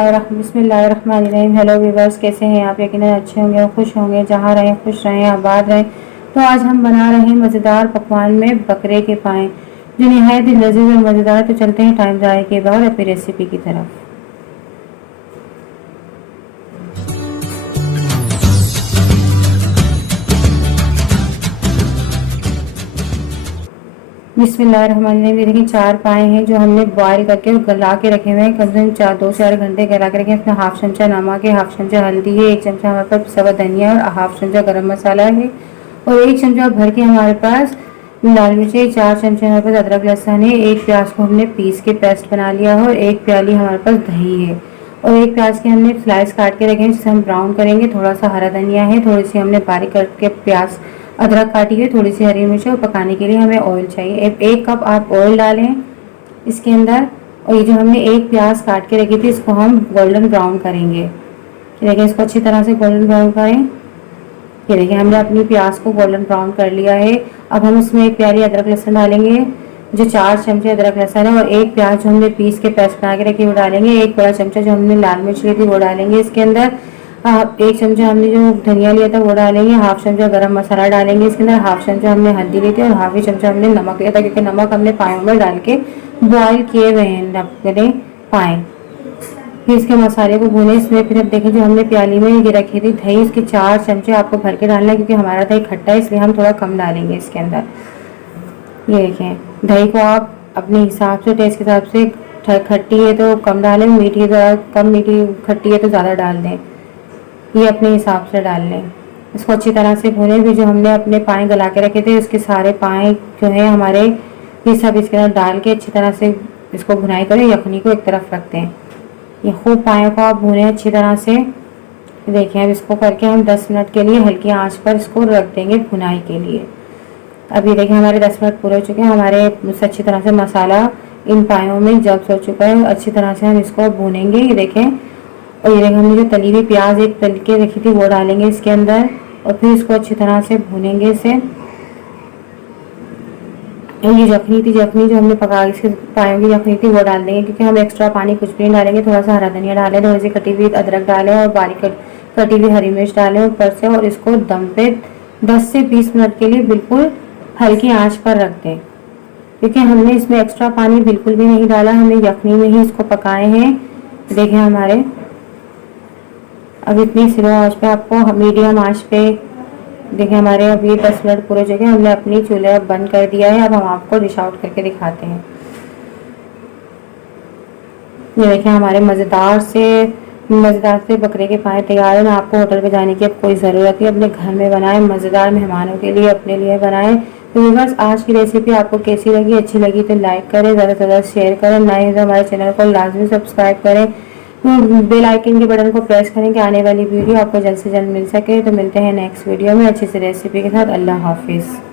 बिस्मिल्लाहिर्रहमानिर्रहीम। Hello viewers, कैसे हैं आप? यकीनन अच्छे होंगे और खुश होंगे। जहाँ रहें खुश रहें, आबाद रहें। तो आज हम बना रहे हैं मज़ेदार पकवान में बकरे के पाए, जो नहायत ही लजीज और मज़ेदार। तो चलते हैं टाइम ज़ाया के बाद अपनी रेसिपी की तरफ। बिस्मिल्लाहिर्रहमानिर्रहीम। ये देखिए 4 पाए हैं जो हमने बॉयल करके और गला के रखे हुए हैं। कम से कम 2-4 घंटे गला के रखे हैं। इसमें हाफ चमचा नमक है, हाफ चमचा हल्दी है, 1 चमचा हमारे पास पिसा हुआ धनिया और हाफ चमचा गरम मसाला है और 1 चमचा भर के हमारे पास लाल मिर्च है। 4 चमचे हमारे पास अदरक लहसुन है। 1 प्याज को हमने पीस के पेस्ट बना लिया है और 1 प्याली हमारे पास दही है और 1 प्याज के हमने स्लाइस काट के रखे हैं जिसे हम ब्राउन करेंगे। थोड़ा सा हरा धनिया है, थोड़ी सी हमने बारीक करके प्याज अदरक काटी है, थोड़ी सी हरी मिर्च और पकाने के लिए हमें ऑयल चाहिए। 1 कप आप ऑयल डालें इसके अंदर। और ये जो हमने 1 प्याज काट के रखी थी इसको हम गोल्डन ब्राउन करेंगे। देखिए इसको अच्छी तरह से गोल्डन ब्राउन करें। ये देखिए हमने अपनी प्याज को गोल्डन ब्राउन कर लिया है। अब हम इसमें 1 प्याली अदरक लहसुन डालेंगे, जो 4 चमचे अदरक लहसुन है, और 1 प्याज जो हमने पीस के पेस्ट बना के रखी वो डालेंगे। 1 बड़ा चमचा जो हमने लाल मिर्च ली थी वो डालेंगे इसके अंदर। 1 चमचा हमने जो धनिया लिया था वो डालेंगे। हाफ चमचा गरम मसाला डालेंगे इसके अंदर। हाफ चमचा हमने हल्दी ली थी और हाफ ही चमचा हमने नमक लिया था, क्योंकि नमक हमने पायों में डाल के बॉयल किए हुए हैं पाए। फिर इसके मसाले को भूने। इसमें फिर अब देखें जो हमने प्याली में ये रखी थी दही, इसके 4 चमचे आपको भर के डालना है, क्योंकि हमारा दही खट्टा है इसलिए हम थोड़ा कम डालेंगे इसके अंदर। ये देखें दही को आप अपने हिसाब से, टेस्ट के हिसाब से, खट्टी है तो कम डालें, मीठी कम, मीठी खट्टी है तो ज़्यादा डाल दें। ये अपने हिसाब से डाल लें। इसको अच्छी तरह से भूनें। फिर जो हमने अपने पाए गला के रखे थे उसके सारे पाए जो है हमारे, ये सब इसके अंदर डाल के अच्छी तरह से इसको भुनाई करें। यखनी को एक तरफ रखते हैं। ये खूब पायों को आप भूनें अच्छी तरह से। देखिए अब इसको करके हम 10 मिनट के लिए हल्की आंच पर इसको रख देंगे भुनाई के लिए। अब ये देखिए हमारे 10 मिनट पूरे हो चुके हैं। हमारे अच्छी तरह से मसाला इन पायों में जब्स हो चुका है। अच्छी तरह से हम इसको भूनेंगे। ये देखें, और ये देखें हमने जो तली हुई प्याज एक तल के रखी थी वो डालेंगे इसके अंदर और फिर इसको अच्छी तरह से भूनेंगे इसे। ये जखनी थी, जखनी जो हमने पका इसके पायों की जखनी थी वो डाल देंगे, क्योंकि हम एक्स्ट्रा पानी कुछ भी नहीं डालेंगे। थोड़ा सा हरा धनिया डालें, थोड़ी सी कटी हुई अदरक डालें और बारीक कटी हुई हरी मिर्च डालें ऊपर से, और इसको दम पे 10 से 20 मिनट के लिए बिल्कुल हल्की आंच पर रख दें, क्योंकि हमने इसमें एक्स्ट्रा पानी बिल्कुल भी नहीं डाला, हमने यखनी में ही इसको पकाए हैं। देखें हमारे अब इतनी स्लो आंच पे, आपको मीडियम आंच पे, देखिए हमारे अभी 10 मिनट पूरे हो चुके हैं। हमने अपनी चूल्हा बंद कर दिया है। अब हम आपको डिश आउट करके दिखाते हैं। ये देखिए हमारे मज़ेदार से बकरे के पाए तैयार है। ना आपको होटल पे जाने की अब कोई ज़रूरत नहीं, अपने घर में बनाएं। मज़ेदार मेहमानों के लिए, अपने लिए बनाएं। तो बस आज की रेसिपी आपको कैसी लगी? अच्छी लगी तो लाइक करें, ज़्यादा से ज़्यादा शेयर करें। नए तो हमारे चैनल को लाजमी सब्सक्राइब करें, बेल आइकन के बटन को प्रेस करें कि आने वाली वीडियो आपको जल्द से जल्द मिल सके। तो मिलते हैं नेक्स्ट वीडियो में अच्छी सी रेसिपी के साथ। अल्लाह हाफिज़।